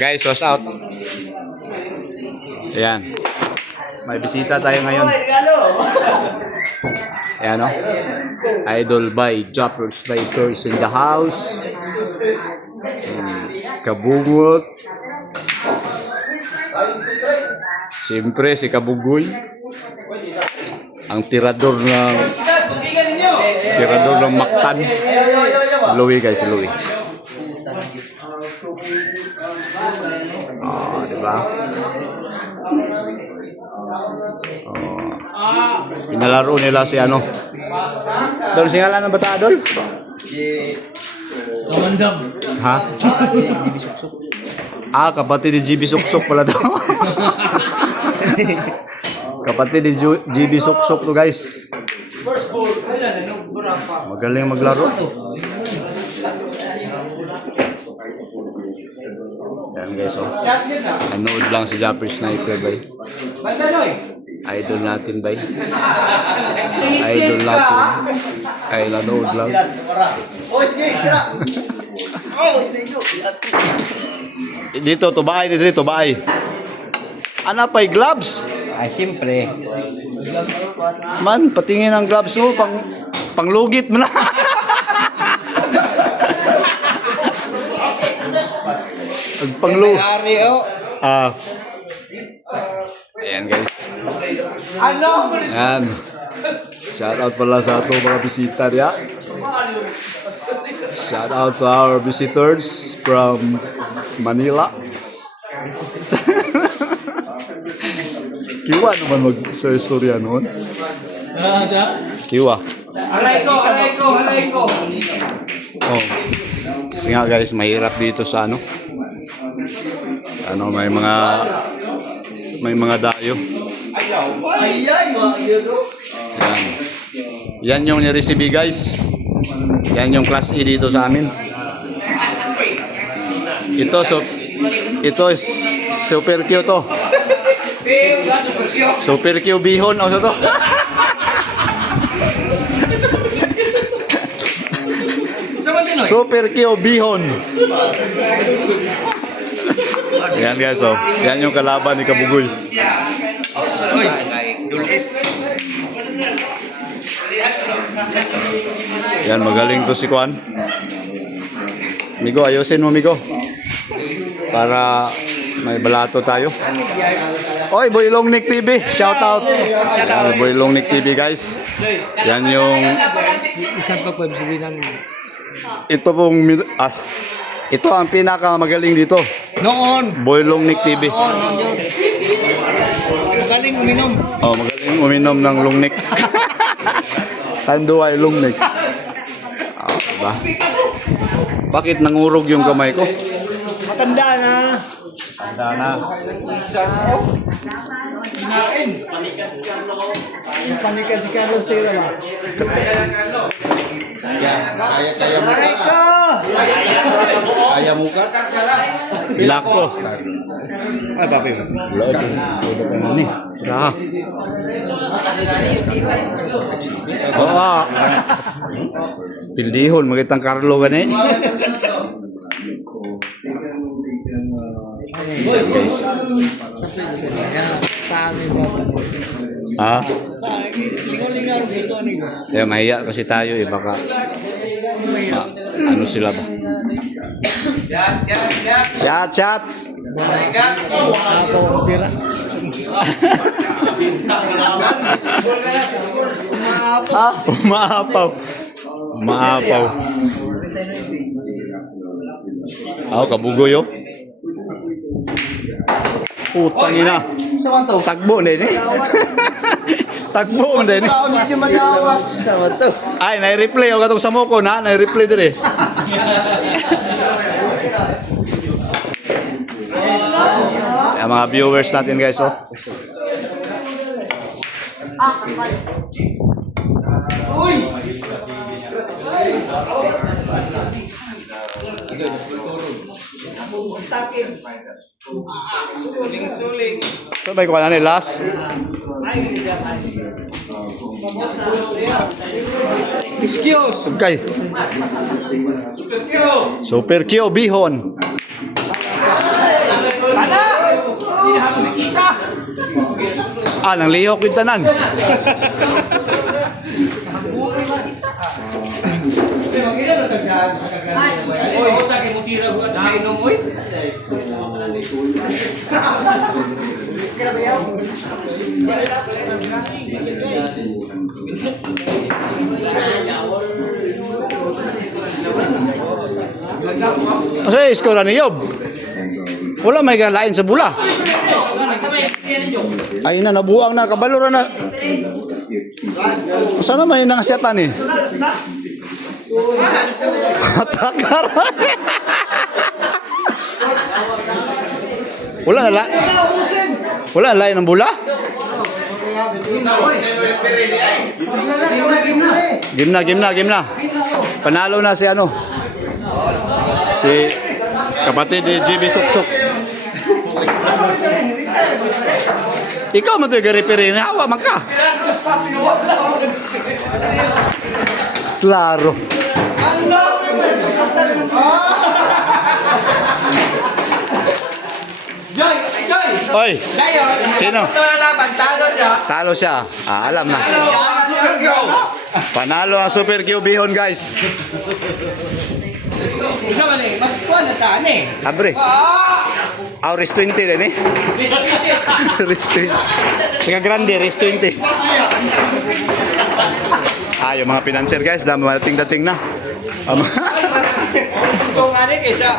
Guys, what's out? Ayan. May bisita tayo ngayon. Ayan o. Idol by Joppers Bikers in the house. Kabungot. Siyempre si Kabugoy. Ang tirador ng Mactan. Louie guys, Louie. Oh, diba? Oh. Pinalaro nila si ano? Dol, singalan ng bata, Dol? Si Kamandam. Ha? GB Suksok. Ah, kapatid ni GB Suksok pala daw. Kapatid ni GB Suksok to guys. Magaling maglaro. Yan guys, oh. Nanood lang si Japper Sniper, bay. Idol natin, bay. Idol natin. Ay, nanood lang. Dito, tubay. Dito, tubay. Ano pa'y gloves? Ay, siyempre. Man, patingin ang gloves mo, panglugit mo na. May-ari, oh. Ah. Ayan guys. Ayan. Shout out pala sa ato mga bisita niya. Shout out to our visitors from Manila. Kiwa naman sa istorya noon. Kiwa. Alay ko. Oh. Kasi nga guys, mahirap dito sa ano, may mga dayo. Yan yung ni-receive guys. Yan yung class E dito sa amin. Ito is super cute to. Super cute bihon o to. Super cute bihon. Yan guys, oh. Yan yung kalaban ni Kabugoy. Yan, magaling to si Kwan. Migo, ayusin mo, Migo. Para may balato tayo. Oy, Boy Longnick TV, shout out. Yan, Boy Longnick TV guys. Yan yung Isang pa po, sabihin ito ang pinakamagaling dito. Noon. Boy Longnick TV. Magaling uminom. Oh, magaling uminom ng longnick. Tanduay longnick. Ah, diba? Bakit nangurog yung kamay ko? Matanda na. Panikan si Carlos Tira ba? Kaya mo ka? Bilak ko. Ay, papi. Wala ito. Ni. Raha. Oo. Pildihon, magitang Carlo gani. Ah. Yeah, mahiya kasi tayo eh, baka ano sila ba? Chat. Maapaw. Kabugoy oh. Putang ina. Tagbo na ini. Tagbo na ini. Ay, nai-replay o katong samoko na, nai-replay dire. Yung mga viewers natin guys oh. Uy! Suling. So may kuha na ni last. Excuse. Okay. Super Q bihon. Ah, nang lihok yung tanan. Kasi isko na ni Yob. Wala may lain sa bula. Ay na, nabuang na, kabalura na. Sana may nangasyatan eh. Takar. Wala na la. Wala na lain ng bula. Gimna. Panalo na si ano. Si kapatid ni JB Suksok. Ikaw man ito yung gari-piri. Hawa man ka. Klaro. Joy! Oy, Ngayon, sino? gusto na laban, talo siya. Talo siya. Ah, alam na. Panalo ang Super Q Bihon, guys. Isa man eh, magkuha na taan eh. Abre. Res 20 din eh. Res 20. Saka grande, Res 20. Ah, yung mga financier guys, dating na. Ito nga rin isa.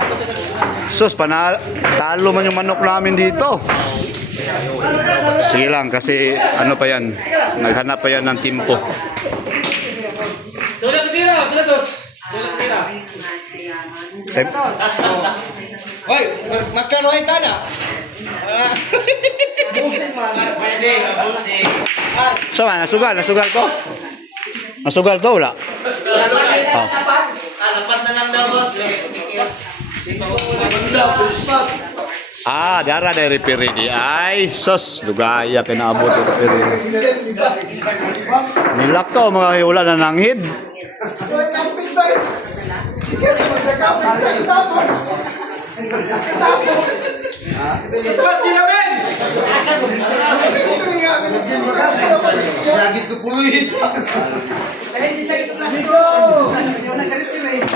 Sus, talo man yung manok namin dito. Sige lang, kasi ano pa yan, naghanap pa yan ng timpo. Sulat sira, sulatos. Sulat sira. Hoy, magkaroon tayo na. Busing man. Busing. So, nasugal to? Nasugal to, wala? Oh. Lapat na lang daw, boss. Ah, dara na repair di. Ay, sus, lugaya kinaabot yung repair. Nilak to, mga hiwala na nanghid.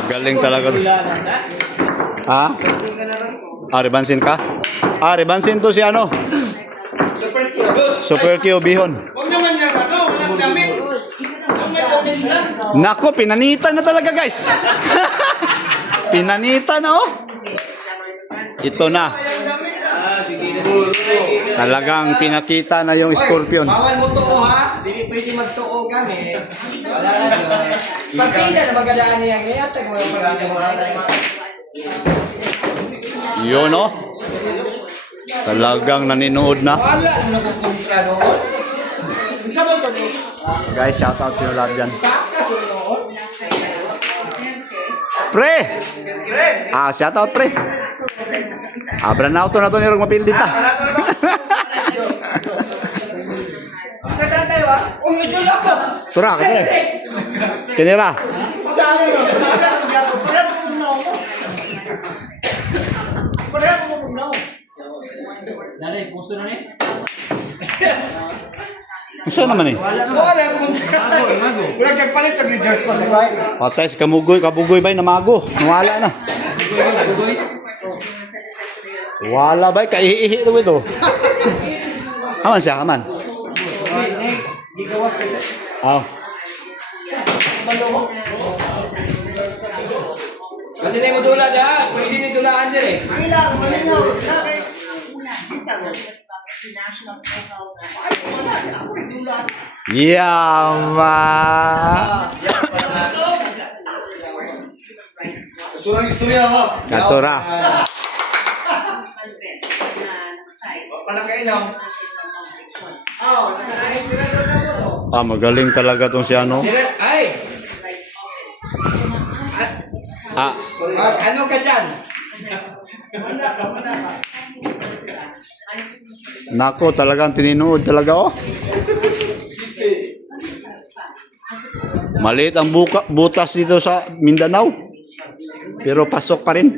Galing talaga. Ha? Ah, rebansin ka? Ah, rebansin to si ano? Super Q Bihon. Huwag naman niya, walang damit. Huwag may damit na. Nako, pinanitan na talaga, guys. Pinanitan na, oh. Ito na. Talagang pinakita na yung Scorpion. Bawal mo tuo ha? Hindi pwede magtuo kami. Wala na yun. Pagkita na magadaan niya. Ngayon, tayo mga pagkita mo. Yun, oh. Talagang naninood na. Wala na nagpupunta noon. Saan mo ito ni? Guys, shoutout sa inyo lahat dyan. Takas noon. Pre! Ah, shoutout, pre. Abra na auto na to nirong mapil dita. Saan na tayo ha? Medyo lako. Tura, kaya. Kinira. Saan mo? Pareha mo muna. Nanay, puso na ni? Gusto naman eh. Wala kung mago. Wala kang palit pag ni-dress ko, di ba? Patay si kabugoy ba namago. Nawala na. Wala ba? Kaihihi na ito. Aman siya, aman. Oh. Kasi na mo dula dyan. Pwede ni dulaan din eh. Yama. Surang istorya ho. Katura. Palakainom. Ah, magaling talaga tong si ano. Ay! Ah, Ano ka dyan? nako, talagang tininood talaga, oh. Maliit ang butas dito sa Mindanao. Pero pasok pa rin.